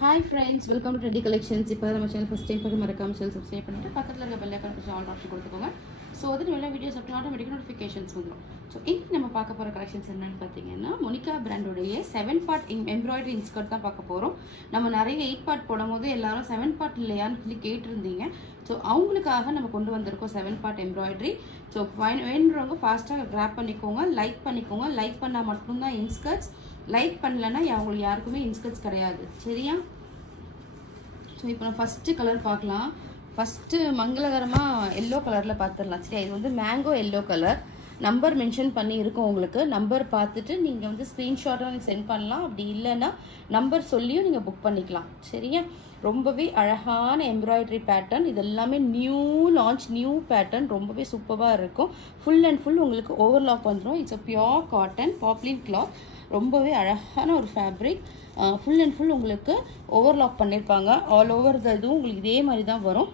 Hi friends, welcome to Trendy Collections. இப்போ நம்ம channel first time பார்த்து மறக்காம சேனல் சப்ஸ்கிரைப் பண்ணிட்டு பக்கத்துல இருக்க bell icon press all option கொடுத்துக்கோங்க. சோ அது நல்ல வீடியோஸ் அப்டேட் ஆட்டோமேட்டிக் நோட்டிஃபிகேஷன்ஸ் வந்துரும். சோ இன்னைக்கு நம்ம பார்க்க போற கலெக்ஷன்ஸ் என்னன்னு பாத்தீங்கன்னா மோனிகா பிராண்டோடைய 7 பார்ட் எம்ப்ராய்டரி இன்ஸ்கர்ட் தான் பார்க்க போறோம். நம்ம நிறைய 8 பார்ட் போடும்போது எல்லாரும் 7 பார்ட் இல்லையான்னு சொல்லி கேட்டிருந்தீங்க. சோ அவங்களுக்காக நம்ம கொண்டு வந்திருக்கோம் 7 பார்ட் எம்ப்ராய்டரி. சோ வேணுறவங்க ஃபாஸ்டா கிராப் பண்ணிக்கோங்க, லைக் பண்ணிக்கோங்க. லைக் பண்ணா மட்டும் தான் இன்ஸ்கர்ட்ஸ். லைக் பண்ணலனா உங்களுக்கு யாருக்குமே இன்ஸ்கர்ட்ஸ் கிடையாது. சரியா? ஸோ இப்போ நான் ஃபஸ்ட்டு கலர் பார்க்கலாம். ஃபஸ்ட்டு மங்களகரமாக எல்லோ கலரில் பார்த்துடலாம். சரி, இது வந்து mango yellow colour. Number mention பண்ணி இருக்கும் உங்களுக்கு. நம்பர் பார்த்துட்டு நீங்கள் வந்து ஸ்க்ரீன்ஷாட்டாக நீங்கள் சென்ட் பண்ணலாம். அப்படி இல்லைன்னா நம்பர் சொல்லியும் நீங்கள் புக் பண்ணிக்கலாம். சரியா? ரொம்பவே அழகான எம்ப்ராய்டரி பேட்டர்ன். இது எல்லாமே நியூ லான்ச், நியூ பேட்டர்ன். ரொம்பவே சூப்பராக இருக்கும். ஃபுல் அண்ட் ஃபுல் உங்களுக்கு ஓவர்லாக் வந்துடும். It's a pure cotton Babylon cloth. ரொம்பவே அழகான ஒரு ஃபேப்ரிக். ஃபுல் அண்ட் ஃபுல் உங்களுக்கு ஓவர்லாக் பண்ணியிருப்பாங்க. ஆல் ஓவர் இதுவும் உங்களுக்கு இதே மாதிரி தான் வரும்.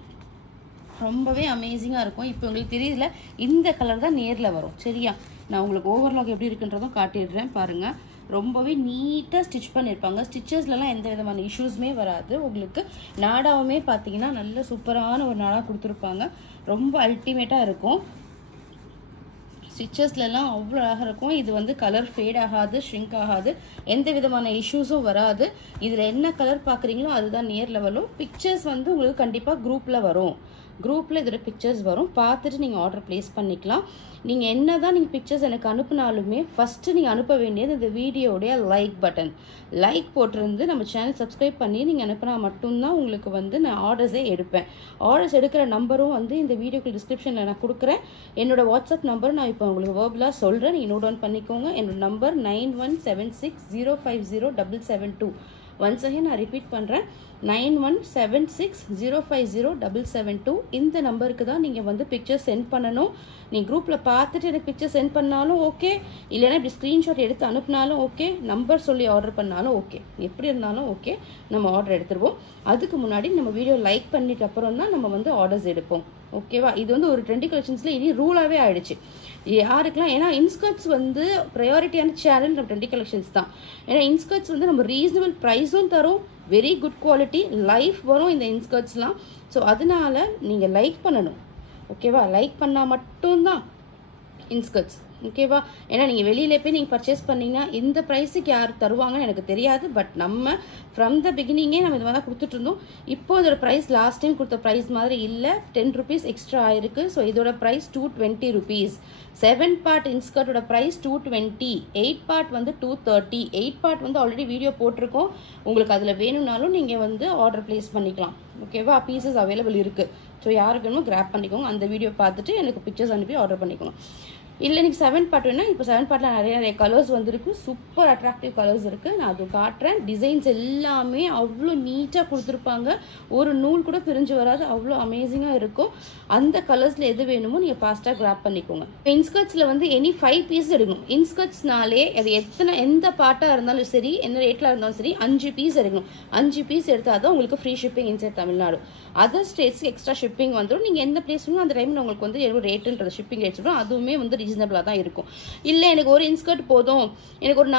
ரொம்பவே அமேசிங்காக இருக்கும். இப்போ உங்களுக்கு தெரியல, இந்த கலர் தான் நேரில் வரும். சரியா? நான் உங்களுக்கு ஓவர்லாக் எப்படி இருக்குன்றதும் காட்டிடுறேன் பாருங்கள். ரொம்பவே நீட்டாக ஸ்டிச் பண்ணியிருப்பாங்க. ஸ்டிச்சஸ்லலாம் எந்த விதமான இஷ்யூஸுமே வராது. உங்களுக்கு நாடாவுமே பார்த்தீங்கன்னா நல்ல சூப்பரான ஒரு நாடாக கொடுத்துருப்பாங்க. ரொம்ப அல்டிமேட்டாக இருக்கும். ஸ்டிச்சஸ்லாம் அவ்வளோ அழகாக இருக்கும். இது வந்து கலர் ஃபேட் ஆகாது, ஷ்ரிங்க் ஆகாது, எந்த விதமான இஷ்யூஸும் வராது. இதில் என்ன கலர் பார்க்குறீங்களோ அதுதான் நேரில் வரும். பிக்சர்ஸ் வந்து உங்களுக்கு கண்டிப்பாக குரூப்பில் வரும். குரூப்பில் இதோட பிக்சர்ஸ் வரும். பார்த்துட்டு நீங்கள் ஆர்டர் ப்ளேஸ் பண்ணிக்கலாம். நீங்கள் என்ன தான் நீங்கள் பிக்சர்ஸ் எனக்கு அனுப்புனாலுமே ஃபஸ்ட்டு நீங்கள் அனுப்ப வேண்டியது இந்த வீடியோடைய லைக் பட்டன். லைக் போட்டிருந்து நம்ம சேனல் சப்ஸ்கிரைப் பண்ணி நீங்கள் அனுப்பினா மட்டும்தான் உங்களுக்கு வந்து நான் ஆர்டர்ஸே எடுப்பேன். ஆர்டர்ஸ் எடுக்கிற நம்பரும் வந்து இந்த வீடியோக்கு டிஸ்கிரிப்ஷனில் நான் கொடுக்குறேன். என்னோட வாட்ஸ்அப் நம்பர் நான் இப்போ உங்களுக்கு வேர்பலாக சொல்கிறேன். நீங்கள் நோட் டவுன் பண்ணிக்கோங்க. என்னோட நம்பர் 9176050772. ஒன்ஸ் அகைன் நான் ரிப்பீட் பண்ணுறேன், 9176050772. இந்த நம்பருக்கு தான் நீங்கள் வந்து பிக்சர் சென்ட் பண்ணணும். நீங்கள் குரூப்பில் பார்த்துட்டு எனக்கு பிக்சர் சென்ட் பண்ணாலும் ஓகே, இல்லைன்னா இப்படி ஸ்க்ரீன்ஷாட் எடுத்து அனுப்பினாலும் ஓகே, நம்பர் சொல்லி ஆர்டர் பண்ணாலும் ஓகே. எப்படி இருந்தாலும் ஓகே, நம்ம ஆர்டர் எடுத்துருவோம். அதுக்கு முன்னாடி நம்ம வீடியோ லைக் பண்ணிட்டு அப்புறம் தான் நம்ம வந்து ஆர்டர்ஸ் எடுப்போம். ஓகேவா? இது வந்து ஒரு ட்ரெண்டி கலெக்ஷன்ஸில் இனி ரூலாகவே ஆயிடுச்சு. யாருக்கெல்லாம், ஏன்னா இன்ஸ்கர்ட்ஸ் வந்து ப்ரையாரிட்டியான சேனல் நம்ம ட்ரெண்டி கலெக்ஷன்ஸ் தான். ஏன்னா இன்ஸ்கர்ட்ஸ் வந்து நம்ம ரீசனபிள் ப்ரைஸும் தரும், வெரி குட் குவாலிட்டி, லைஃப் வரும் இந்த இன்ஸ்கர்ட்ஸ்லாம். ஸோ அதனால நீங்கள் லைக் பண்ணணும். ஓகேவா? லைக் பண்ணால் மட்டும்தான் இன்ஸ்கர்ட்ஸ். ஓகேவா? ஏன்னா நீங்கள் வெளியில போய் நீங்கள் பர்ச்சேஸ் பண்ணிங்கன்னா இந்த ப்ரைஸுக்கு யார் தருவாங்கன்னு எனக்கு தெரியாது. பட் நம்ம ஃப்ரம் த பிகினிங்கே நம்ம இது மாதிரி தான் கொடுத்துட்டு இருந்தோம். இப்போ இதோட ப்ரைஸ் லாஸ்ட் டைம் கொடுத்த ப்ரைஸ் மாதிரி இல்லை, 10 rupees எக்ஸ்ட்ரா ஆயிருக்கு. ஸோ இதோட ப்ரைஸ் 220 rupees. 7 பார்ட் இன்ஸ்கர்ட்டோட ப்ரைஸ் 220. 8 பார்ட் வந்து 230. 8 பார்ட் வந்து ஆல்ரெடி வீடியோ போட்டிருக்கோம். உங்களுக்கு அதில் வேணும்னாலும் நீங்கள் வந்து ஆர்டர் ப்ளேஸ் பண்ணிக்கலாம். ஓகேவா? பீசஸ் அவைலபிள் இருக்குது. ஸோ யாருக்கு வேணுமோ கிராப் பண்ணிக்கோங்க. அந்த வீடியோ பார்த்துட்டு எனக்கு பிக்சர்ஸ் அனுப்பி ஆர்டர் பண்ணிக்கோங்க. இல்லை எனக்கு 7 பார்ட் வேணும்னா இப்போ 7 பார்ட்டில் நிறைய கலர்ஸ் வந்துருக்கு. சூப்பர் அட்ராக்டிவ் கலர்ஸ் இருக்குது. நான் அது காட்டுறேன். டிசைன்ஸ் எல்லாமே அவ்வளோ நீட்டாக கொடுத்துருப்பாங்க. ஒரு நூல் கூட பிரிஞ்சு வராது. அவ்வளோ அமேசிங்காக இருக்கும். அந்த கலர்ஸில் எது வேணுமோ நீங்கள் ஃபாஸ்ட்டாக கிராப் பண்ணிக்கோங்க. இன்ஸ்கர்ட்ஸில் வந்து எனி 5 பீஸ் எடுக்கணும். இன்ஸ்கர்ட்ஸ்னாலே அது எந்த பார்ட்டாக இருந்தாலும் சரி, எந்த ரேட்டில் இருந்தாலும் சரி, 5 பீஸ் எடுக்கணும். 5 பீஸ் எடுத்தால் தான் உங்களுக்கு free shipping inside Tamil Nadu. Other ஸ்டேட்ஸ்க்கு எக்ஸ்ட்ரா ஷிப்பிங் வந்துடும். நீங்கள் எந்த பிளேஸ்லும் அந்த டைமில் உங்களுக்கு வந்து எவ்வளோ ரேட்டுன்றது ஷிப்பிங் ரேட்ஸ் வரும். அதுவுமே வந்து ரீசனபிளாக தான் இருக்கும். இல்லை எனக்கு ஒரு இன்ஸ்கர்ட் போதும், எனக்கு ஒரு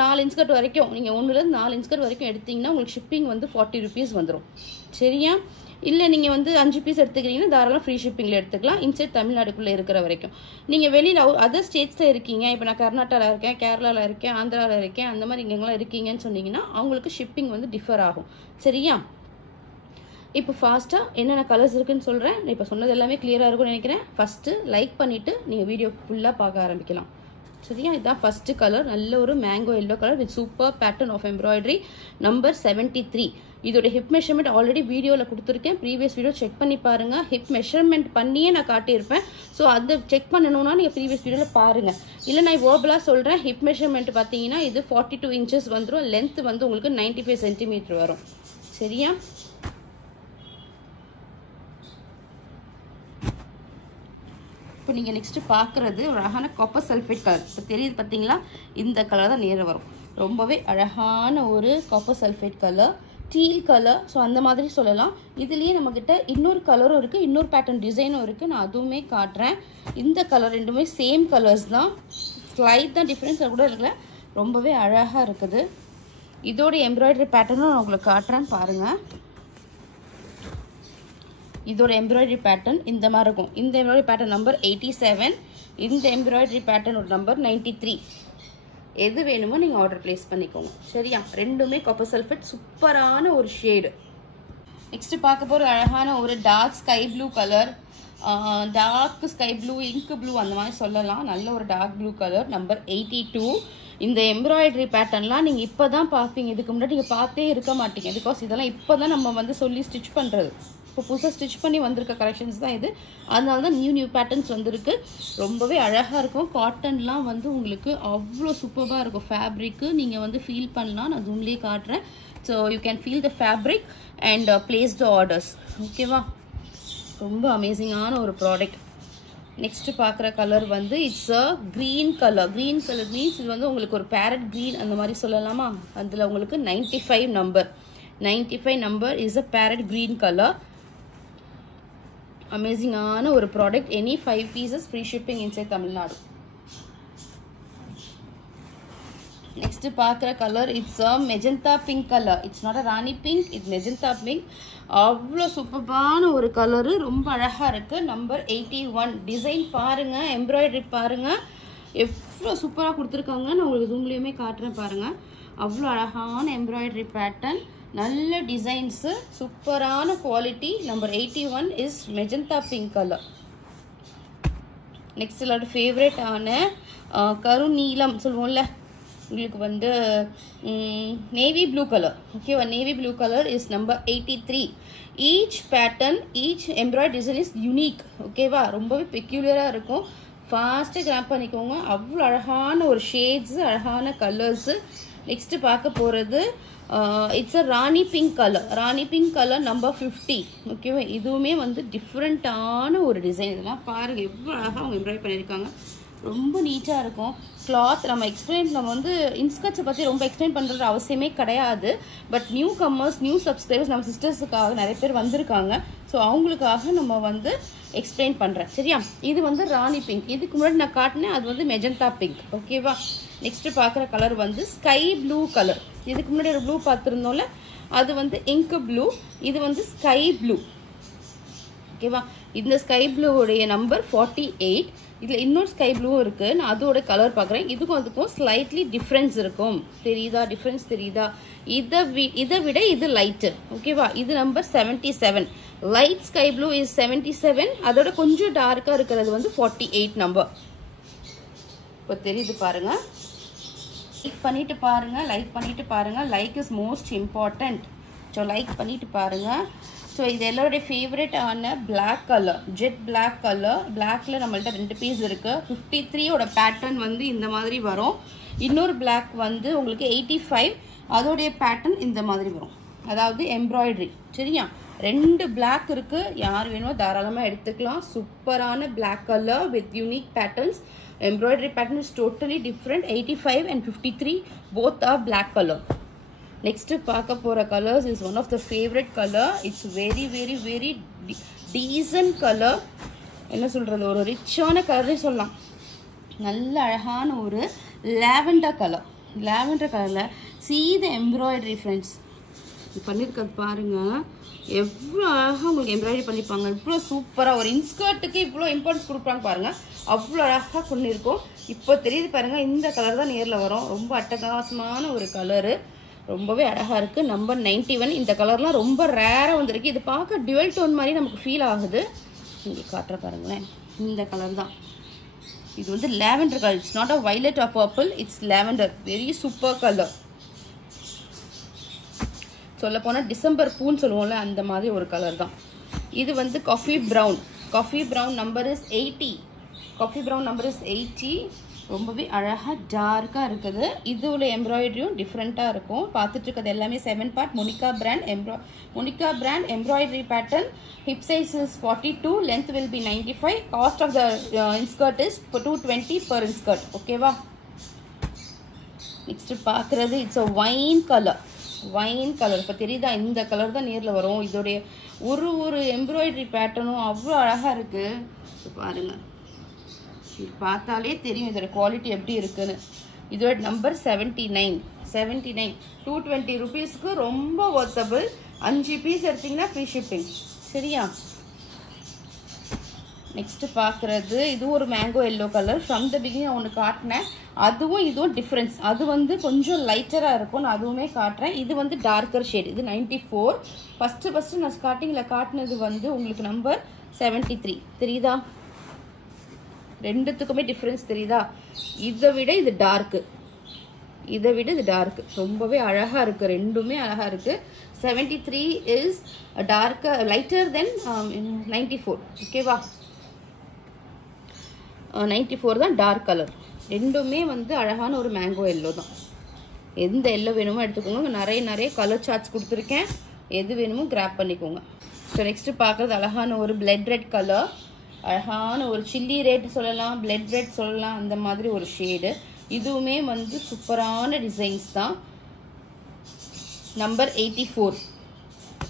4 இன்ஸ்கர்ட் வரைக்கும், நீங்கள் 1லேருந்து 4 இன்ஸ்கர்ட் வரைக்கும் எடுத்தீங்கன்னா உங்களுக்கு ஷிப்பிங் வந்து 40 rupees வந்துடும். சரியா? இல்லை நீங்கள் வந்து 5 பீஸ் எடுத்துக்கிறீங்கன்னா தாராளம் ஃப்ரீ ஷிப்பிங்கில் எடுத்துக்கலாம், இன்சைட் தமிழ்நாடுக்குள்ளே இருக்கிற வரைக்கும். நீங்கள் வெளியில் அதர் ஸ்டேட்ஸில் இருக்கீங்க, இப்போ நான் கர்நாடகாவில் இருக்கேன், கேரளாவில் இருக்கேன், ஆந்திராவில் இருக்கேன், அந்த மாதிரி இங்கெல்லாம் இருக்கீங்கன்னு சொன்னீங்கன்னா அவங்களுக்கு ஷிப்பிங் வந்து டிஃபர் ஆகும். சரியா? இப்போ ஃபாஸ்ட்டாக என்னென்ன கலர்ஸ் இருக்குன்னு சொல்கிறேன். இப்போ சொன்னது எல்லாமே கிளியராக இருக்கும்னு நினைக்கிறேன். ஃபஸ்ட்டு லைக் பண்ணிவிட்டு நீங்கள் வீடியோ ஃபுல்லாக பார்க்க ஆரம்பிக்கலாம். சரியா? இதுதான் ஃபஸ்ட்டு கலர். நல்ல ஒரு mango yellow colour with super pattern of embroidery. Number 73. இதோட ஹிப் மெஷர்மெண்ட் ஆல்ரெடி வீடியோவில் கொடுத்துருக்கேன். ப்ரீவியஸ் வீடியோ செக் பண்ணி பாருங்கள். ஹிப் மெஷர்மெண்ட் பண்ணியே நான் காட்டியிருப்பேன். ஸோ அதை செக் பண்ணணும்னா நீங்கள் ப்ரீவியஸ் வீடியோவில் பாருங்கள். இல்லை நான் வேர்பலாக சொல்கிறேன். ஹிப் மெஷர்மெண்ட் பார்த்தீங்கன்னா இது 42 inches வந்துடும். லென்த் வந்து உங்களுக்கு 95 centimeter வரும். சரியா? இப்போ நீங்கள் நெக்ஸ்ட்டு பார்க்குறது ஒரு அழகான காப்பர் சல்ஃபேட் கலர். இப்போ தெரியுது பார்த்தீங்களா? இந்த கலர் தான் நேராக வரும். ரொம்பவே அழகான ஒரு copper sulphate colour, deal colour. So அந்த மாதிரி சொல்லலாம். இதுலேயே நம்மக்கிட்ட இன்னொரு கலரும் இருக்குது, இன்னொரு பேட்டர்ன் டிசைனும் இருக்குது. நான் அதுவுமே காட்டுறேன். இந்த கலர் ரெண்டுமே சேம் கலர்ஸ் தான், ஸ்லைட் தான் டிஃப்ரென்ஸ் கூட இருக்குல்ல. ரொம்பவே அழகாக இருக்குது. இதோட எம்ப்ராய்டரி பேட்டர்னும் நான் உங்களுக்கு காட்டுறேன் பாருங்கள். இதோட எம்ப்ராய்டரி பேட்டர்ன் இந்த மாதிரி இருக்கும். இந்த எம்ப்ராய்டரி பேட்டர்ன் நம்பர் 87, இந்த எம்ப்ராய்டரி பேட்டர்ன் ஒரு நம்பர் 93. எது வேணுமோ நீங்கள் ஆர்டர் ப்ளேஸ் பண்ணிக்கோங்க. சரியா? ரெண்டுமே காப்பர் சல்ஃபேட், சூப்பரான ஒரு ஷேடு. நெக்ஸ்ட்டு பார்க்க போகிற அழகான ஒரு dark sky blue colour, dark sky blue, ink blue அந்த மாதிரி சொல்லலாம். நல்ல ஒரு டார்க் ப்ளூ கலர் நம்பர் 82. இந்த எம்ப்ராய்டரி பேட்டர்ன்லாம் நீங்கள் இப்போ தான் பார்ப்பீங்க. இதுக்கு முன்னாடி நீங்கள் பார்த்தே இருக்க மாட்டீங்க. பிகாஸ் இதெல்லாம் இப்போ தான் நம்ம வந்து சொல்லி ஸ்டிச் பண்ணுறது. இப்போ புதுசாக ஸ்டிச் பண்ணி வந்திருக்க கலெக்ஷன்ஸ் தான் இது. அதனால தான் நியூ பேட்டர்ன்ஸ் வந்திருக்கு. ரொம்பவே அழகாக இருக்கும். காட்டன்லாம் வந்து உங்களுக்கு அவ்வளோ சூப்பராக இருக்கும். ஃபேப்ரிக்கு நீங்கள் வந்து ஃபீல் பண்ணலாம். நான் ஜூம்லேயே காட்டுறேன். So you can feel the fabric and place the orders. ஓகேவா? ரொம்ப அமேசிங்கான ஒரு ப்ராடக்ட். நெக்ஸ்ட்டு பார்க்குற கலர் வந்து it's a green colour. Green colour means இது வந்து உங்களுக்கு ஒரு பேரட் க்ரீன் அந்த மாதிரி சொல்லலாமா? அதில் உங்களுக்கு 95 number. 95 number is a parrot green colour. அமேசிங்கான ஒரு product. Any 5 pieces free shipping inside Tamil Nadu. Next பார்க்குற colour it's a magenta pink colour. It's not a rani pink, it's magenta pink. அவ்வளோ சூப்பரான ஒரு கலரு, ரொம்ப அழகாக இருக்குது. நம்பர் 81. டிசைன் பாருங்கள், எம்ப்ராய்டரி பாருங்கள், எவ்வளோ சூப்பராக கொடுத்துருக்காங்க. நான் உங்களுக்கு ஜூம்லேயுமே காட்டுறேன் பாருங்கள். அவ்வளோ அழகான எம்ப்ராய்டரி பேட்டர்ன், நல்ல டிசைன்ஸு, சூப்பரான quality. Number 81 is magenta pink colour. Next எல்லாரோட ஃபேவரட்டான கருநீலம் சொல்லுவோம்ல, உங்களுக்கு வந்து நேவி ப்ளூ கலர். ஓகேவா? Navy blue colour is number 83. Each pattern, each embroidery design is unique. ஓகேவா? ரொம்பவே பெக்யூலியராக இருக்கும். ஃபாஸ்ட்டாக கிராப் பண்ணிக்கோங்க. அவ்வளோ அழகான ஒரு ஷேட்ஸு, அழகான கலர்ஸு. நெக்ஸ்ட்டு பார்க்க போகிறது it's a rani pink colour. Rani pink colour number 50. ஓகேவா? இதுவுமே வந்து டிஃப்ரெண்ட்டான ஒரு டிசைன். இதெல்லாம் பாருங்கள் எவ்வளோ அழகாக அவங்க எம்ப்ராய்டரி பண்ணியிருக்காங்க. ரொம்ப நீட்டாக இருக்கும். கிளாத் நம்ம வந்து இன்ஸ்கர்ட்ஸை பற்றி ரொம்ப எக்ஸ்பிளைன் பண்ணுறது அவசியமே கிடையாது. But new comers, new subscribers, நம்ம சிஸ்டர்ஸுக்காக நிறைய பேர் வந்திருக்காங்க. ஸோ அவங்களுக்காக நம்ம வந்து எக்ஸ்பிளைன் பண்ணுறேன். சரியா? இது வந்து ராணி பிங்க். இதுக்கு முன்னாடி நான் காட்டினேன், அது வந்து மெஜந்தா பிங்க். ஓகேவா? நெக்ஸ்ட்டு பார்க்குற கலர் வந்து ஸ்கை ப்ளூ கலர். இதுக்கு முன்னாடி ஒரு ப்ளூ பார்த்துருந்தோம்ல, அது வந்து இங்க் ப்ளூ. இது வந்து ஸ்கை ப்ளூ. ஓகேவா? இந்த ஸ்கை ப்ளூவுடைய நம்பர் 48. இதில் இன்னொரு ஸ்கை ப்ளூவும் இருக்குது. நான் அதோட கலர் பார்க்குறேன். இதுக்கும் அதுக்கும் ஸ்லைட்லி டிஃப்ரென்ஸ் இருக்கும். தெரியுதா? டிஃப்ரென்ஸ் தெரியுதா? இதை விட இது லைட்டு. ஓகேவா? இது number 77. Light sky blue is 77. அதோட கொஞ்சம் டார்க்காக இருக்கிறது வந்து 48 நம்பர். இப்போ தெரியுது பாருங்கள். லைக் பண்ணிவிட்டு பாருங்கள், லைக் பண்ணிவிட்டு பாருங்கள். Like is most important. So like பண்ணிவிட்டு பாருங்கள். ஸோ இது எல்லோருடைய ஃபேவரட்டான black colour, jet black colour. பிளாக்ல நம்மள்ட்ட 2 பீஸ் இருக்குது. 53ஓட பேட்டர்ன் வந்து இந்த மாதிரி வரும். இன்னொரு பிளாக் வந்து உங்களுக்கு 85. அதோடைய பேட்டர்ன் இந்த மாதிரி வரும். அதாவது எம்ப்ராய்டரி. சரியா? 2 பிளாக் இருக்குது. யார் வேணுமோ தாராளமாக எடுத்துக்கலாம். சூப்பரான black colour with unique patterns. Embroidery pattern is totally different. 85 and 53 both are black color. Next பார்க்க போகிற colours is one of the favourite colour. Its very very very decent colour. என்ன சொல்கிறது, ஒரு ரிச்சான கலர்னே சொல்லலாம். நல்ல அழகான ஒரு லாவெண்டர் கலர். லாவெண்டர் கலரில் சீத எம்ப்ராய்டரி ஃப்ரெண்ட்ஸ் பண்ணியிருக்கிறது பாருங்கள். எவ்வளோ அழகாக உங்களுக்கு எம்ப்ராய்டரி பண்ணியிருப்பாங்க. இவ்வளோ சூப்பராக ஒரு இன்ஸ்கர்ட்டுக்கு இவ்வளோ இம்பார்ட்டன்ஸ் கொடுப்பாங்க பாருங்கள். அவ்வளோ அழகாக பண்ணியிருக்கோம். இப்போ தெரியுது பாருங்கள். இந்த கலர் தான் நேரில் வரும். ரொம்ப அட்டகாசமான ஒரு கலரு. ரொம்பவே அழகாக இருக்குது. நம்பர் 91. இந்த கலர்லாம் ரொம்ப ரேராக வந்திருக்கு. இது பார்க்க டுவெல் டோன் மாதிரி நமக்கு ஃபீல் ஆகுது. உங்களுக்கு காட்டுற பாருங்களேன். இந்த கலர் தான். இது வந்து lavender colour. It's not a violet or purple, its lavender. Very super colour. சொல்லப்போனால் டிசம்பர் பூன்னு சொல்லுவோம்ல, அந்த மாதிரி ஒரு கலர் தான். இது வந்து coffee brown. Coffee brown number is 80. Coffee brown number is 80. ரொம்பவே அழகாக டார்க்காக இருக்குது. இதோட எம்ப்ராய்டரியும் டிஃப்ரெண்ட்டாக இருக்கும். பார்த்துட்டு இருக்கிறது எல்லாமே 7 part Monica brand embroidery pattern. Hip size is 42. Length will be 95. Cost of the inskirt is 220 per inskirt. ஓகேவா? நெக்ஸ்ட் பார்க்குறது இட்ஸ் அ வைன் கலர். இப்போ தெரியுதா? இந்த கலர் தான் நேரில் வரும். இதோடைய ஒரு எம்ப்ராய்டரி பேட்டர்னும் அவ்வளோ அழகாக இருக்குது. பாருங்கள், இது பார்த்தாலே தெரியும் இதோட குவாலிட்டி எப்படி இருக்குன்னு. இதோட நம்பர் 79 220 rupeesக்கு ரொம்ப ஒர்த்தபிள் 5 பீஸ் எடுத்தீங்கன்னா ஃப்ரீ ஷிப்பிங் சரியா நெக்ஸ்ட் பார்க்குறது இது ஒரு mango yellow colour from the beginning ஒன்று காட்டினேன் அதுவும் இதுவும் டிஃப்ரென்ஸ் அது வந்து கொஞ்சம் லைட்டராக இருக்கும் நான் அதுவுமே காட்டுறேன் இது வந்து டார்க்கர் ஷேட் இது 94 ஃபஸ்ட்டு நான் ஸ்டார்டிங்கில் காட்டினது வந்து உங்களுக்கு நம்பர் 73 தெரியுதா ரெண்டுத்துக்குமே டிஃப்ரென்ஸ் தெரியுதா இதை விட இது டார்க்கு ரொம்பவே அழகாக இருக்குது ரெண்டுமே அழகாக இருக்குது 73 இஸ் டார்க்கர் லைட்டர் தென் 94 ஓகேவா 94 தான் டார்க் கலர் ரெண்டுமே வந்து அழகான ஒரு மேங்கோ எல்லோ தான் எந்த எல்லோ வேணுமோ எடுத்துக்கோங்க நிறைய கலர் சார்ட்ஸ் கொடுத்துருக்கேன் எது வேணுமோ கிராப் பண்ணிக்கோங்க ஸோ நெக்ஸ்ட்டு பார்க்குறது அழகான ஒரு பிளட் ரெட் கலர் அழகான ஒரு சில்லி ரெட் சொல்லலாம் பிளட் ரெட் சொல்லலாம் அந்த மாதிரி ஒரு ஷேடு இதுவுமே வந்து சூப்பரான டிசைன்ஸ் தான் நம்பர் 84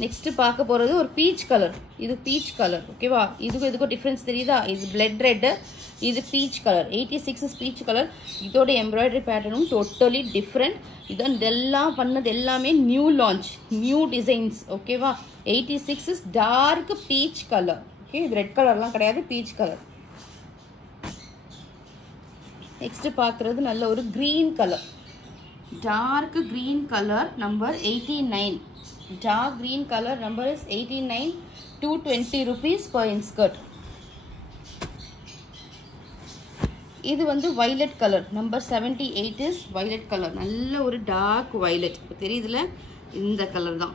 நெக்ஸ்ட்டு பார்க்க போகிறது ஒரு பீச் கலர் இது பீச் கலர் ஓகேவா இதுக்கும் டிஃப்ரென்ஸ் தெரியுதா இது பிளட் ரெட்டு இது peach colour 86 is peach colour இதோட எம்ப்ராய்டரி பேட்டர்னும் டோட்டலி டிஃப்ரெண்ட் இதெல்லாம் பண்ணது எல்லாமே நியூ லான்ச் நியூ டிசைன்ஸ் ஓகேவா 86 is dark peach colour okay இது ரெட் கலர்லாம் கிடையாது பீச் கலர் நெக்ஸ்ட் பார்க்குறது நல்ல ஒரு green colour dark green colour number 89 dark green colour number is 89 220 rupees per inskirt இது வந்து violet colour number 78 is violet colour நல்ல ஒரு டார்க் violet இப்போ தெரியுதுல இந்த கலர் தான்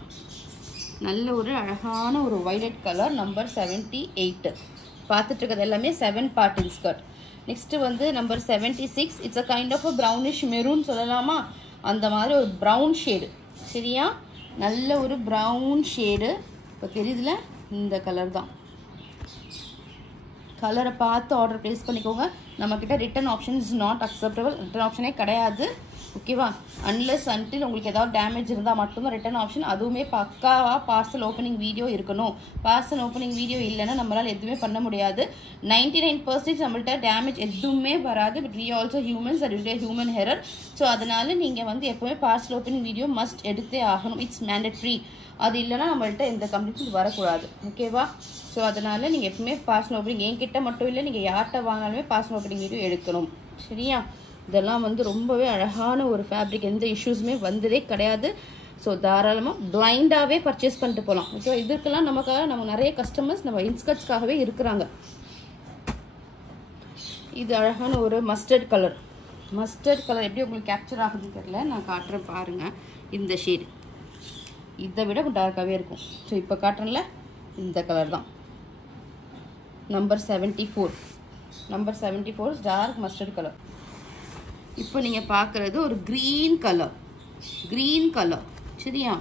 நல்ல ஒரு அழகான ஒரு violet கலர் நம்பர் 78 பார்த்துட்டு இருக்கிறது எல்லாமே 7 part inskirt நெக்ஸ்ட் வந்து number 76 its a kind of a brownish maroon சொல்லலாமா அந்த மாதிரி ஒரு ப்ரௌன் ஷேடு சரியா நல்ல ஒரு ப்ரௌன் ஷேடு இப்போ தெரியுதுல இந்த கலர் தான் கலரை பார்த்து ஆர்டர் ப்ளேஸ் பண்ணிக்கோங்க நம்மக்கிட்ட return option is not acceptable return ஆப்ஷனே கிடையாது ஓகேவா அன்லெஸ் அன்டில் உங்களுக்கு ஏதாவது டேமேஜ் இருந்தால் மட்டும்தான் ரிட்டன் ஆப்ஷன் அதுவுமே பக்காவாக பார்சல் ஓப்பனிங் வீடியோ இருக்கணும் பார்சல் ஓப்பனிங் வீடியோ இல்லைன்னா நம்மளால் எதுவுமே பண்ண முடியாது 99% நம்மள்ட்ட டேமேஜ் எதுவுமே வராது பட் வி ஆல்சோ ஹியூமன்ஸ் அது ஹியூமன் ஹெரர் ஸோ அதனால் நீங்கள் வந்து எப்போவுமே பார்சல் ஓப்பனிங் வீடியோ மஸ்ட் எடுத்தே ஆகணும் இட்ஸ் மேண்டட்ரி அது இல்லைனா நம்மள்ட்ட எந்த கம்ப்ளைண்ட்ஸும் வரக்கூடாது ஓகேவா ஸோ அதனால் நீங்கள் எப்பவுமே பார்சல் ஓப்பனிங் என்கிட்ட மட்டும் இல்லை நீங்கள் யார்கிட்ட வாங்கினாலுமே பார்சல் ஓப்பனிங் வீடியோ எடுக்கணும் சரியா இதெல்லாம் வந்து ரொம்பவே அழகான ஒரு ஃபேப்ரிக் எந்த இஷ்யூஸுமே வந்ததே கிடையாது ஸோ தாராளமாக பிளைண்டாகவே பர்ச்சேஸ் பண்ணிட்டு போகலாம் ஓகே இதுக்கெல்லாம் நம்ம நிறைய கஸ்டமர்ஸ் நம்ம இன்ஸ்கர்ட்ஸ்க்காகவே இருக்கிறாங்க இது அழகான ஒரு மஸ்டர்ட் கலர் எப்படி உங்களுக்கு கேப்சர் ஆகுதுன்னு தெரியல நான் காட்டுறேன் பாருங்கள் இந்த ஷேடு இதை விட டார்க்காகவே இருக்கும் ஸோ இப்போ காட்டுறேன்ல இந்த கலர் தான் நம்பர் 74 டார்க் மஸ்டர்ட் கலர் இப்போ நீங்கள் பார்க்குறது ஒரு க்ரீன் கலர் சரியா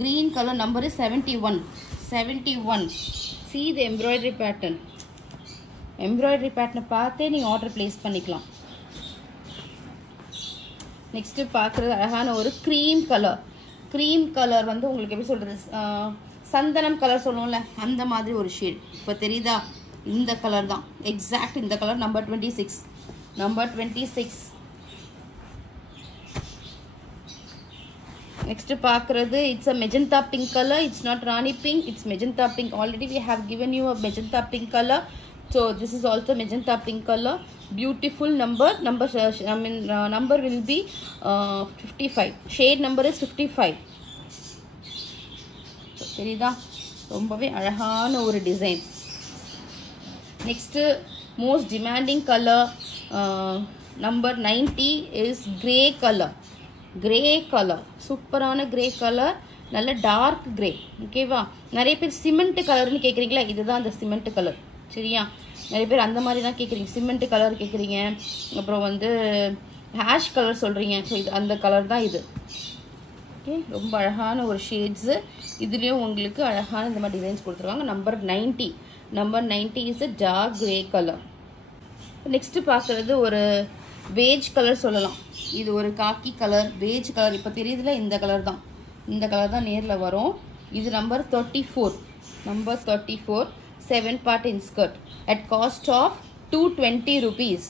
green colour number 71 see the embroidery pattern பார்த்தே நீங்கள் ஆர்டர் ப்ளேஸ் பண்ணிக்கலாம் நெக்ஸ்ட்டு பார்க்குறது அழகான ஒரு க்ரீம் கலர் வந்து உங்களுக்கு எப்படி சொல்கிறது சந்தனம் கலர் சொல்லுவோம்ல அந்த மாதிரி ஒரு ஷேட் இப்போ தெரியுதா இந்த கலர் தான் எக்ஸாக்ட் இந்த கலர் நம்பர் 26 நெக்ஸ்ட் பார்க்குறது its a magenta pink colour it's not Rani pink it's magenta pink already we have given you a magenta pink color so this is also magenta pink color beautiful number will be 55 shade number is 55 தெரியுதா ரொம்பவே அழகான ஒரு design next most demanding colour number 90 is grey colour சூப்பரான grey colour நல்ல dark grey ஓகேவா நிறைய பேர் cement கலர்னு கேட்குறீங்களா இதுதான் அந்த சிமெண்ட் கலர் சரியா நிறைய பேர் அந்த மாதிரி தான் கேட்குறீங்க சிமெண்ட் கலர் கேட்குறீங்க அப்புறம் வந்து ஹேஷ் கலர் சொல்கிறீங்க ஸோ இது அந்த கலர் தான் இது ஓகே ரொம்ப அழகான ஒரு ஷேட்ஸு இதுலேயும் உங்களுக்கு அழகான இந்த மாதிரி டிசைன்ஸ் கொடுத்துருவாங்க number 90 is a dark grey colour next பார்க்குறது ஒரு பேஜ் கலர் சொல்லலாம் இது ஒரு காக்கி கலர் பேஜ் கலர் இப்போ தெரியுதுல இந்த கலர் தான் நேரில் வரும் இது number 34 7 part inskirt at cost of 220 rupees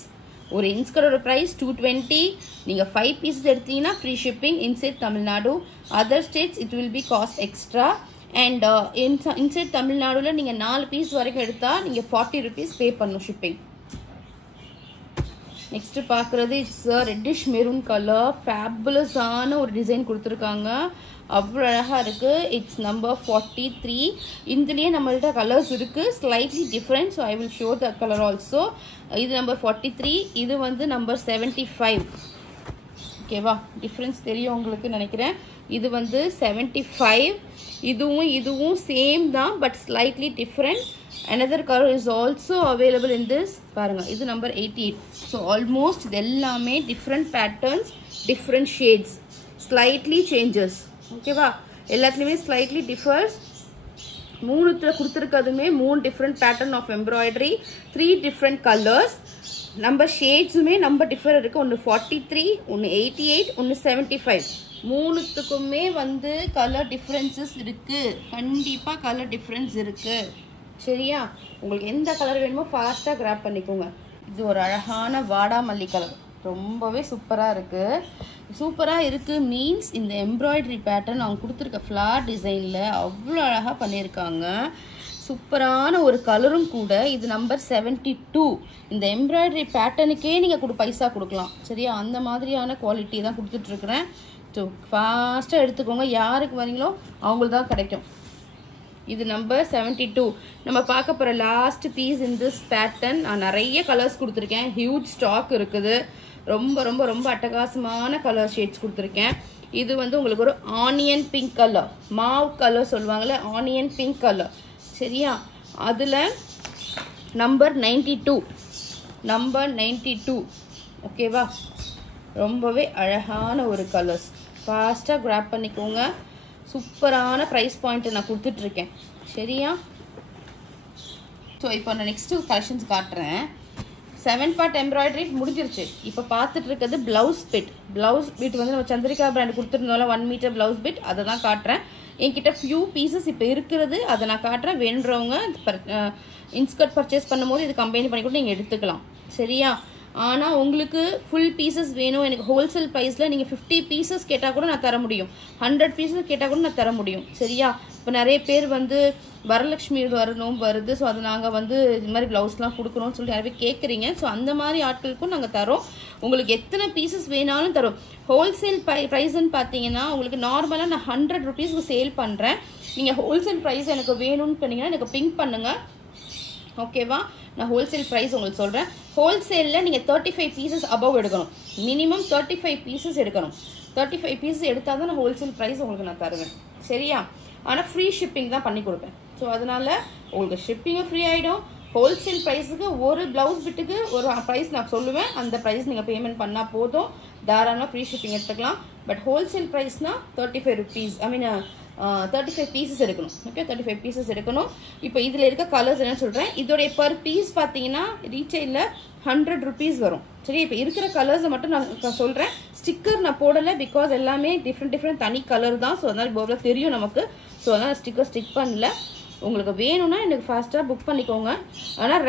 ஒரு இன்ஸ்கர்ட்டோட ப்ரைஸ் 220. நீங்கள் 5 பீசஸ் எடுத்தீங்கன்னா free shipping inside Tamil Nadu. Other states it will be cost extra. And inside தமிழ்நாடுல நீங்கள் 4 பீஸ் வரைக்கும் எடுத்தால் நீங்கள் 40 rupees பே பண்ணணும் ஷிப்பிங். நெக்ஸ்ட்டு பார்க்குறது இட்ஸ் ரெட்டிஷ் மெரூன் கலர். ஃபேபுலஸான ஒரு டிசைன் கொடுத்துருக்காங்க, அவ்வளோ அழகாக இருக்குது. It's number 43. இதுலேயே நம்மள்கிட்ட கலர்ஸ் இருக்குது, slightly different. So I will show the colour also. இது நம்பர் 43, இது வந்து நம்பர் 75. ஓகேவா, டிஃப்ரென்ஸ் தெரியும் உங்களுக்கு நினைக்கிறேன். இது வந்து 75. இதுவும் சேம் தான், but slightly different. Another color is also available in this. பாருங்க, இது நம்பர் 88. ஸோ ஆல்மோஸ்ட் இது எல்லாமே different patterns, different shades, slightly changes. ஓகேவா, எல்லாத்துலேயுமே ஸ்லைட்லி டிஃபர்ஸ். 3 கொடுத்துருக்கதுமே 3 different pattern of embroidery, 3 different colours. Number ஷேட்ஸுமே நம்பர் டிஃபர் இருக்குது. ஒன்று 43, ஒன்று 88, ஒன்று 75. 3த்துக்குமே வந்து கலர் டிஃப்ரென்சஸ் இருக்குது. கண்டிப்பாக கலர் டிஃப்ரென்ஸ் இருக்குது. சரியா, உங்களுக்கு எந்த கலர் வேணுமோ ஃபாஸ்ட்டாக கிராப் பண்ணிக்கோங்க. இது ஒரு அழகான வாடாமல்லி கலர், ரொம்பவே சூப்பராக இருக்குது. மீன்ஸ் இந்த எம்ப்ராய்டரி பேட்டர்ன் அவங்க கொடுத்துருக்க ஃப்ளார் டிசைனில் அவ்வளோ அழகாக பண்ணியிருக்காங்க. சூப்பரான ஒரு கலரும் கூட. இது நம்பர் 72. இந்த எம்ப்ராய்டரி பேட்டர்னுக்கே நீங்கள் பைசா கொடுக்கலாம். சரியா, அந்த மாதிரியான குவாலிட்டி தான் கொடுத்துட்ருக்குறேன். ஸோ ஃபாஸ்ட்டாக எடுத்துக்கோங்க, யாருக்கு வரீங்களோ அவங்களுக்கு தான் கிடைக்கும். இது நம்பர் 72. நம்ம பார்க்க போகிற last piece in this pattern. நான் நிறைய கலர்ஸ் கொடுத்துருக்கேன், ஹியூஜ் ஸ்டாக் இருக்குது. ரொம்ப ரொம்ப ரொம்ப அட்டகாசமான கலர் ஷேட்ஸ் கொடுத்துருக்கேன். இது வந்து உங்களுக்கு ஒரு onion pink colour, Mau colour சொல்லுவாங்கள்ல, ஆனியன் பிங்க் கலர். சரியா, அதில் நம்பர் 92. ஓகேவா, ரொம்பவே அழகான ஒரு கலர்ஸ். ஃபாஸ்ட்டாக கிராப் பண்ணிக்கோங்க. சூப்பரான ப்ரைஸ் பாயிண்ட்டை நான் கொடுத்துட்ருக்கேன். சரியா, ஸோ இப்போ நான் நெக்ஸ்ட்டு கலெக்ஷன்ஸ் காட்டுறேன். 7 part எம்ப்ராய்டரி முடிஞ்சிருச்சு. இப்போ பார்த்துட்டு இருக்கிறது ப்ளவுஸ் பிட் வந்து நம்ம சந்திரிகா பிராண்ட் கொடுத்துருந்தோம்ல 1 மீட்டர் ப்ளவுஸ் பிட், அதை தான் காட்டுறேன். என்கிட்ட ஃபியூ பீசஸ் இப்போ இருக்கிறது, அதை நான் காட்டுறேன். வேணுறவங்க இன்ஸ்கர்ட் பர்ச்சேஸ் பண்ணும்போது இது கம்பைன் பண்ணி கூட நீங்கள் எடுத்துக்கலாம். சரியா, ஆனால் உங்களுக்கு ஃபுல் பீசஸ் வேணும், எனக்கு ஹோல்சேல் ப்ரைஸில் நீங்கள் 50 பீசஸ் கேட்டால் கூட நான் தர முடியும், 100 பீசஸ் கேட்டால் கூட நான் தர முடியும். சரியா, இப்போ நிறைய பேர் வந்து வரலட்சுமி வருது, ஸோ அது நாங்கள் வந்து இது மாதிரி ப்ளவுஸ்லாம் கொடுக்குறோம்னு சொல்லி நிறைய பேர் கேட்குறீங்க. ஸோ அந்த மாதிரி ஆட்களுக்கும் நாங்கள் தரோம். உங்களுக்கு எத்தனை பீசஸ் வேணாலும் தரோம். ஹோல்சேல் ப்ரைஸ்ன்னு பார்த்தீங்கன்னா உங்களுக்கு நார்மலாக நான் 100 rupeesக்கு சேல் பண்ணுறேன். நீங்கள் ஹோல்சேல் ப்ரைஸ் எனக்கு வேணும்னு பண்ணிங்கன்னா எனக்கு பிங்க் பண்ணுங்கள். ஓகேவா, நான் ஹோல்சேல் ப்ரைஸ் உங்களுக்கு சொல்கிறேன். ஹோல்சேலில் நீங்கள் 35 பீசஸ் அபவ் எடுக்கணும், மினிமம் 35 பீசஸ் எடுக்கணும். 35 பீசஸ் எடுத்தால் தான் நான் ஹோல்சேல் ப்ரைஸ் உங்களுக்கு நான் தருவேன். சரியா, ஆனால் ஃப்ரீ ஷிப்பிங் தான் பண்ணி கொடுப்பேன். ஸோ அதனால் உங்களுக்கு ஷிப்பிங்கும் ஃப்ரீ ஆகிடும். ஹோல்சேல் ப்ரைஸுக்கு ஒரு ப்ளவுஸ் பிட்டுக்கு ஒரு ப்ரைஸ் நான் சொல்லுவேன், அந்த ப்ரைஸ் நீங்கள் பேமெண்ட் பண்ணால் போதும், தாராளமாக ஃப்ரீ ஷிப்பிங் எடுத்துக்கலாம். பட் ஹோல்சேல் ப்ரைஸ்னால் 35 rupees, 35 பீசஸ் எடுக்கணும். ஓகே, 35 பீசஸ் எடுக்கணும். இப்போ இதில் இருக்க கலர்ஸ் என்னன்னு சொல்கிறேன். இதோடைய பர் பீஸ் பார்த்தீங்கன்னா ரீட்டைலில் 100 rupees வரும். சரி, இப்போ இருக்கிற கலர்ஸை மட்டும் நான் சொல்கிறேன். ஸ்டிக்கர் நான் போடலை, பிகாஸ் எல்லாமே டிஃப்ரெண்ட் தனி கலர் தான். ஸோ அதனால் போர்டில் தெரியும் நமக்கு. ஸோ அதனால் ஸ்டிக்கர் ஸ்டிக் பண்ணல. உங்களுக்கு வேணும்னா எனக்கு ஃபாஸ்ட்டாக புக் பண்ணிக்கோங்க. ஆனால்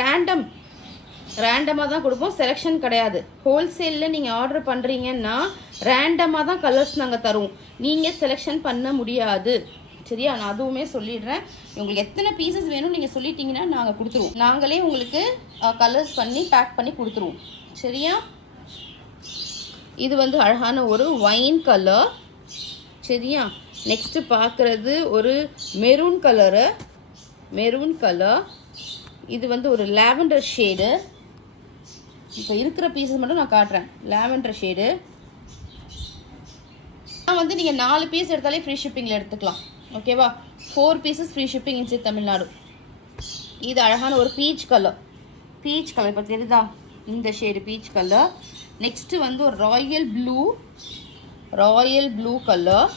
ரேண்டமாக தான் கொடுப்போம், செலெக்ஷன் கிடையாது. ஹோல்சேலில் நீங்கள் ஆர்டர் பண்ணுறீங்கன்னா ரேண்டமாக தான் கலர்ஸ் நாங்கள் தருவோம், நீங்கள் செலெக்ஷன் பண்ண முடியாது. சரியா, நான் அதுவுமே சொல்லிடுறேன். உங்களுக்கு எத்தனை பீசஸ் வேணும் நீங்கள் சொல்லிட்டீங்கன்னா நாங்கள் கொடுத்துருவோம். நாங்களே உங்களுக்கு கலர்ஸ் பண்ணி பேக் பண்ணி கொடுத்துருவோம். சரியா, இது வந்து அழகான ஒரு ஒயின் கலர். சரியா, நெக்ஸ்ட்டு பார்க்குறது ஒரு மெரூன் கலர். இது வந்து ஒரு லாவெண்டர் ஷேடு. இப்போ இருக்கிற பீசஸ் மட்டும் நான் காட்டுறேன். லாவெண்டர் ஷேடு வந்து நீங்கள் 4 பீஸ் எடுத்தாலே ஃப்ரீ ஷிப்பிங்கில் எடுத்துக்கலாம். ஓகேவா, 4 pieces free shipping inside Tamil Nadu. இது அழகான ஒரு பீச் கலர் இப்போ தெரியுதா, இந்த ஷேடு பீச் கலர். நெக்ஸ்ட்டு வந்து ஒரு Royal blue colour,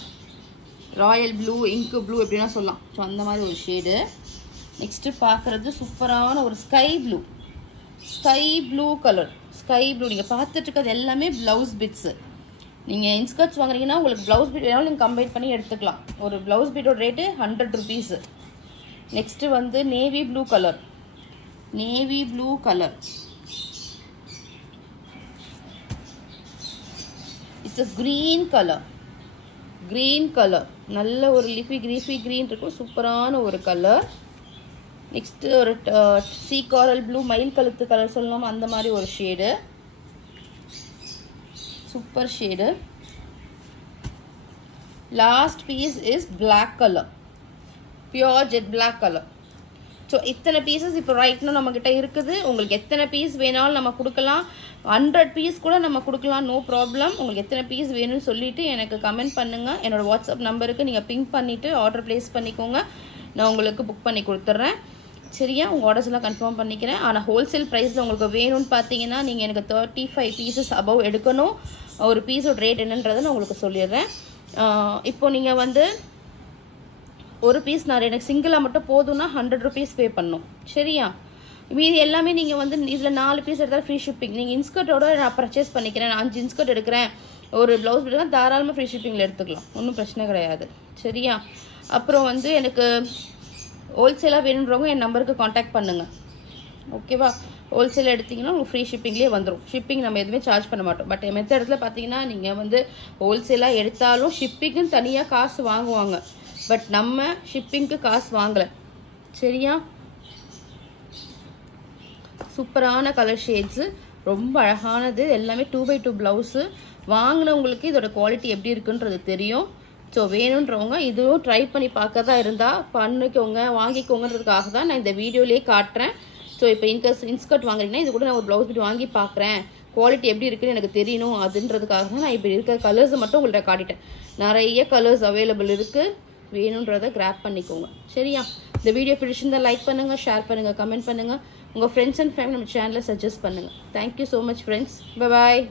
Royal blue, இங்கு ப்ளூ எப்படின்னா சொல்லலாம். ஸோ அந்த மாதிரி ஒரு ஷேடு. நெக்ஸ்ட்டு பார்க்குறது சூப்பரான ஒரு ஸ்கை ப்ளூ கலர். நீங்கள் பார்த்துட்டு இருக்கிறது எல்லாமே ப்ளவுஸ் பிட்ஸு. நீங்கள் இன்ஸ்கர்ட்ஸ் வாங்குறீங்கன்னா உங்களுக்கு ப்ளவுஸ் பிட் வேணாலும் நீங்கள் கம்பைன் பண்ணி எடுத்துக்கலாம். ஒரு ப்ளவுஸ் பிட்டோட ரேட்டு 100 rupees. நெக்ஸ்ட்டு வந்து navy blue colour. It's a green colour. Green colour நல்ல ஒரு லீஃபி க்ரீன் இருக்கும், சூப்பரான ஒரு கலர். நெக்ஸ்ட்டு ஒரு சீ காரல் ப்ளூ, மயில் கழுத்து கலர் சொல்லலாம், அந்த மாதிரி ஒரு shade, super shade. Last piece is black colour, pure jet black colour. So இத்தனை பீசஸ் இப்போ ரைட்னா நம்மக்கிட்ட இருக்குது. உங்களுக்கு எத்தனை பீஸ் வேணாலும் நம்ம கொடுக்கலாம், 100 பீஸ் கூட நம்ம கொடுக்கலாம், நோ ப்ராப்ளம். உங்களுக்கு எத்தனை பீஸ் வேணும்னு சொல்லிவிட்டு எனக்கு கமெண்ட் பண்ணுங்கள். என்னோடய வாட்ஸ்அப் நம்பருக்கு நீங்கள் பிங்க் பண்ணிவிட்டு ஆர்டர் ப்ளேஸ் பண்ணிக்கோங்க, நான் உங்களுக்கு புக் பண்ணி கொடுத்துட்றேன். சரியா? உங்கள் ஆர்டர்ஸ் எல்லாம் கன்ஃபார்ம் பண்ணிக்கிறேன். ஆனால் ஹோல்சேல் ப்ரைஸில் உங்களுக்கு வேணும்னு பார்த்தீங்கன்னா நீங்கள் எனக்கு 35 பீசஸ் அபவ் எடுக்கணும். ஒரு பீஸோட ரேட் என்னன்றதை நான் உங்களுக்கு சொல்லிடுறேன். இப்போ நீங்கள் வந்து ஒரு பீஸ் நான் எனக்கு சிங்கிளாக மட்டும் போதும்னா 100 ருபீஸ் பே பண்ணணும். சரியா? மீதி எல்லாமே நீங்கள் வந்து இதில் 4 பீஸ் எடுத்தால் ஃப்ரீ ஷிப்பிங். நீங்கள் இன்ஸ்கர்ட்டோட நான் பர்ச்சேஸ் பண்ணிக்கிறேன், நான் 5 இன்ஸ்கர்ட் எடுக்கிறேன், ஒரு ப்ளவுஸ் எடுக்கிறேன், தாராளமாக ஃப்ரீ ஷிப்பிங்கில் எடுத்துக்கலாம், ஒன்றும் பிரச்சனை கிடையாது. சரியா? அப்புறம் வந்து எனக்கு ஹோல்சேலாக வேணுன்றவங்க என் நம்பருக்கு காண்டாக்ட் பண்ணுங்கள். ஓகேவா? ஹோல்சேலாக எடுத்திங்கன்னா உங்களுக்கு ஃப்ரீ ஷிப்பிங்லேயே வந்துடும். ஷிப்பிங் நம்ம எதுவுமே சார்ஜ் பண்ண மாட்டோம். பட் மற்ற இடத்துல பார்த்தீங்கன்னா நீங்கள் வந்து ஹோல்சேலாக எடுத்தாலும் ஷிப்பிங்கும் தனியாக காசு வாங்குவாங்க. பட் நம்ம ஷிப்பிங்க்கு காசு வாங்கலை. சரியா? சூப்பரான கலர் ஷேட்ஸு, ரொம்ப அழகானது, எல்லாமே 2x2 ப்ளவுஸு. வாங்கினவங்களுக்கு இதோட குவாலிட்டி எப்படி இருக்குன்றது தெரியும். ஸோ வேணுன்றவங்க இதுவும் ட்ரை பண்ணி பார்க்கறதா இருந்தால் பண்ணிக்கோங்க, வாங்கிக்கோங்கன்றதுக்காக தான் நான் இந்த வீடியோலேயே காட்டுறேன். ஸோ இப்போ இன்ஸ்கர்ட் வாங்குறீங்கன்னா இது கூட நான் ஒரு ப்ளவுஸ் பீட் வாங்கி பார்க்குறேன், குவாலிட்டி எப்படி இருக்குன்னு எனக்கு தெரியணும், அதுன்றதுக்காக தான் நான் இப்போ இருக்கிற கலர்ஸை மட்டும் உங்கள்கிட்ட காட்டிட்டேன். நிறைய கலர்ஸ் அவைலபிள் இருக்குது, வேணுன்றதை கிராப் பண்ணிக்கோங்க. சரியா? இந்த வீடியோ பிடிச்சிருந்தால் லைக் பண்ணுங்கள், ஷேர் பண்ணுங்கள், கமெண்ட் பண்ணுங்கள், உங்கள் ஃப்ரெண்ட்ஸ் அண்ட் ஃபேமிலி நம்ம சேனலை சஜஸ்ட் பண்ணுங்கள். Thank you so much friends. Bye bye.